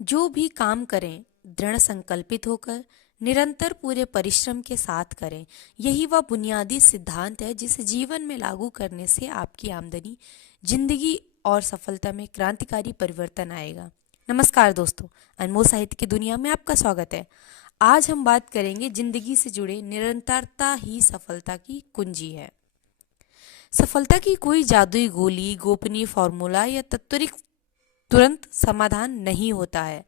जो भी काम करें दृढ़ संकल्पित होकर निरंतर पूरे परिश्रम के साथ करें। यही वह बुनियादी सिद्धांत है जिसे जीवन में लागू करने से आपकी आमदनी, जिंदगी और सफलता में क्रांतिकारी परिवर्तन आएगा। नमस्कार दोस्तों, अनमोल साहित्य की दुनिया में आपका स्वागत है। आज हम बात करेंगे जिंदगी से जुड़े निरंतरता ही सफलता की कुंजी है। सफलता की कोई जादुई गोली, गोपनीय फॉर्मूला या तत्वरिक तुरंत समाधान नहीं होता है।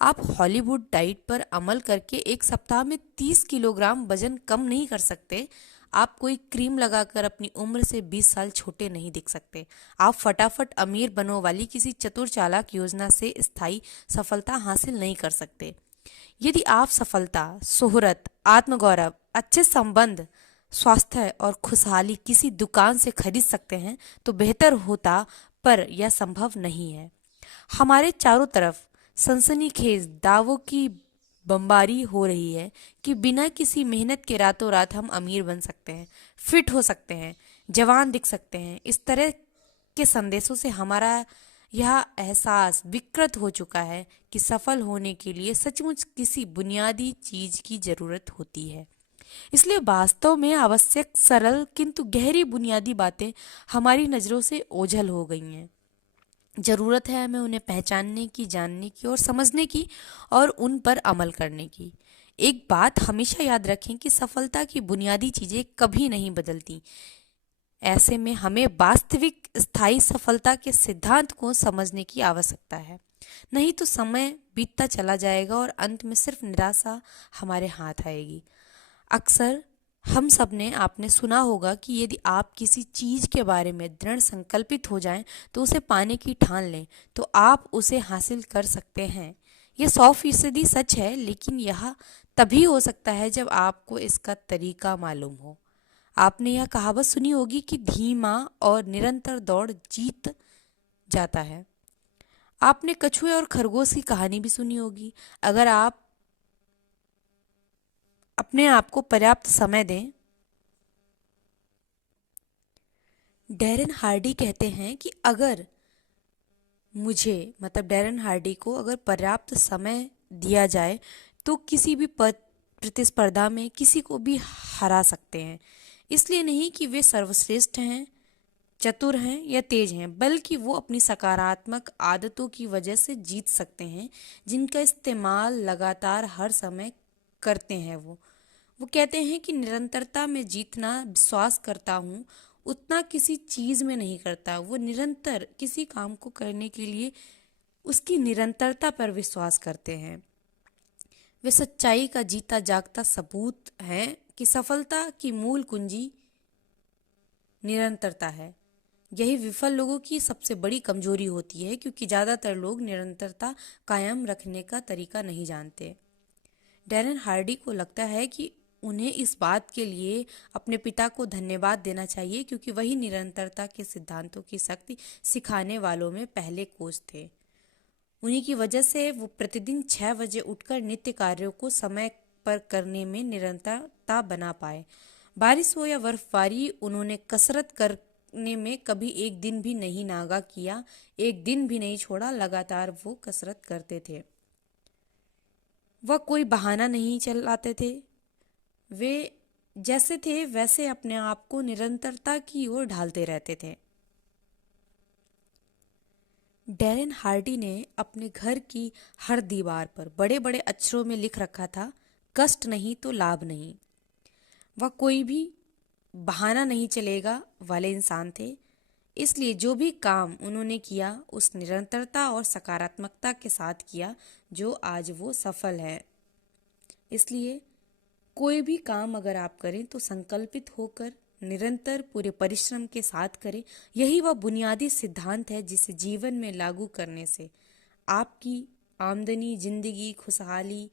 आप हॉलीवुड डाइट पर अमल करके एक सप्ताह में 30 किलोग्राम वजन कम नहीं कर सकते। आप कोई क्रीम लगाकर अपनी उम्र से 20 साल छोटे नहीं दिख सकते। आप फटाफट अमीर बनो वाली किसी चतुर चालाक योजना से स्थायी सफलता हासिल नहीं कर सकते। यदि आप सफलता, शोहरत, आत्मगौरव, अच्छे संबंध, स्वास्थ्य और खुशहाली किसी दुकान से खरीद सकते हैं तो बेहतर होता, पर यह संभव नहीं है। हमारे चारों तरफ सनसनीखेज दावों की बमबारी हो रही है कि बिना किसी मेहनत के रातों रात हम अमीर बन सकते हैं, फिट हो सकते हैं, जवान दिख सकते हैं। इस तरह के संदेशों से हमारा यह एहसास विकृत हो चुका है कि सफल होने के लिए सचमुच किसी बुनियादी चीज की जरूरत होती है। इसलिए वास्तव में आवश्यक सरल किंतु गहरी बुनियादी बातें हमारी नजरों से ओझल हो गई हैं। जरूरत है हमें उन्हें पहचानने की, जानने की और समझने की और उन पर अमल करने की। एक बात हमेशा याद रखें कि सफलता की बुनियादी चीजें कभी नहीं बदलती। ऐसे में हमें वास्तविक स्थायी सफलता के सिद्धांत को समझने की आवश्यकता है। नहीं तो समय बीतता चला जाएगा और अंत में सिर्फ निराशा हमारे हाथ आएगी। अक्सर हम सब ने आपने सुना होगा कि यदि आप किसी चीज के बारे में दृढ़ संकल्पित हो जाएं तो उसे पाने की ठान लें तो आप उसे हासिल कर सकते हैं। यह 100% सच है, लेकिन यह तभी हो सकता है जब आपको इसका तरीका मालूम हो। आपने यह कहावत सुनी होगी कि धीमा और निरंतर दौड़ जीत जाता है। आपने कछुए और खरगोश की कहानी भी सुनी होगी। अगर आप अपने आप को पर्याप्त समय दें। डैरेन हार्डी कहते हैं कि अगर मुझे मतलब डैरेन हार्डी को अगर पर्याप्त समय दिया जाए तो किसी भी प्रतिस्पर्धा में किसी को भी हरा सकते हैं। इसलिए नहीं कि वे सर्वश्रेष्ठ हैं, चतुर हैं या तेज हैं, बल्कि वो अपनी सकारात्मक आदतों की वजह से जीत सकते हैं, जिनका इस्तेमाल लगातार हर समय करते हैं। वो कहते हैं कि निरंतरता में जीतना विश्वास करता हूँ उतना किसी चीज में नहीं करता। वो निरंतर किसी काम को करने के लिए उसकी निरंतरता पर विश्वास करते हैं। वे सच्चाई का जीता जागता सबूत हैं कि सफलता की मूल कुंजी निरंतरता है। यही विफल लोगों की सबसे बड़ी कमजोरी होती है, क्योंकि ज्यादातर लोग निरंतरता कायम रखने का तरीका नहीं जानते। डैरेन हार्डी को लगता है कि उन्हें इस बात के लिए अपने पिता को धन्यवाद देना चाहिए, क्योंकि वही निरंतरता के सिद्धांतों की शक्ति सिखाने वालों में पहले कोच थे। उन्हीं की वजह से वो प्रतिदिन 6 बजे उठकर नित्य कार्यों को समय पर करने में निरंतरता बना पाए। बारिश हो या बर्फबारी, उन्होंने कसरत करने में कभी एक दिन भी नहीं नागा किया, एक दिन भी नहीं छोड़ा। लगातार वो कसरत करते थे। वह कोई बहाना नहीं चलाते थे। वे जैसे थे वैसे अपने आप को निरंतरता की ओर ढालते रहते थे। डैरेन हार्डी ने अपने घर की हर दीवार पर बड़े बड़े अक्षरों में लिख रखा था, कष्ट नहीं तो लाभ नहीं। वह कोई भी बहाना नहीं चलेगा वाले इंसान थे। इसलिए जो भी काम उन्होंने किया उस निरंतरता और सकारात्मकता के साथ किया जो आज वो सफल है। इसलिए कोई भी काम अगर आप करें तो संकल्पित होकर निरंतर पूरे परिश्रम के साथ करें। यही वह बुनियादी सिद्धांत है जिसे जीवन में लागू करने से आपकी आमदनी, जिंदगी, खुशहाली,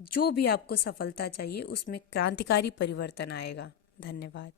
जो भी आपको सफलता चाहिए उसमें क्रांतिकारी परिवर्तन आएगा। धन्यवाद।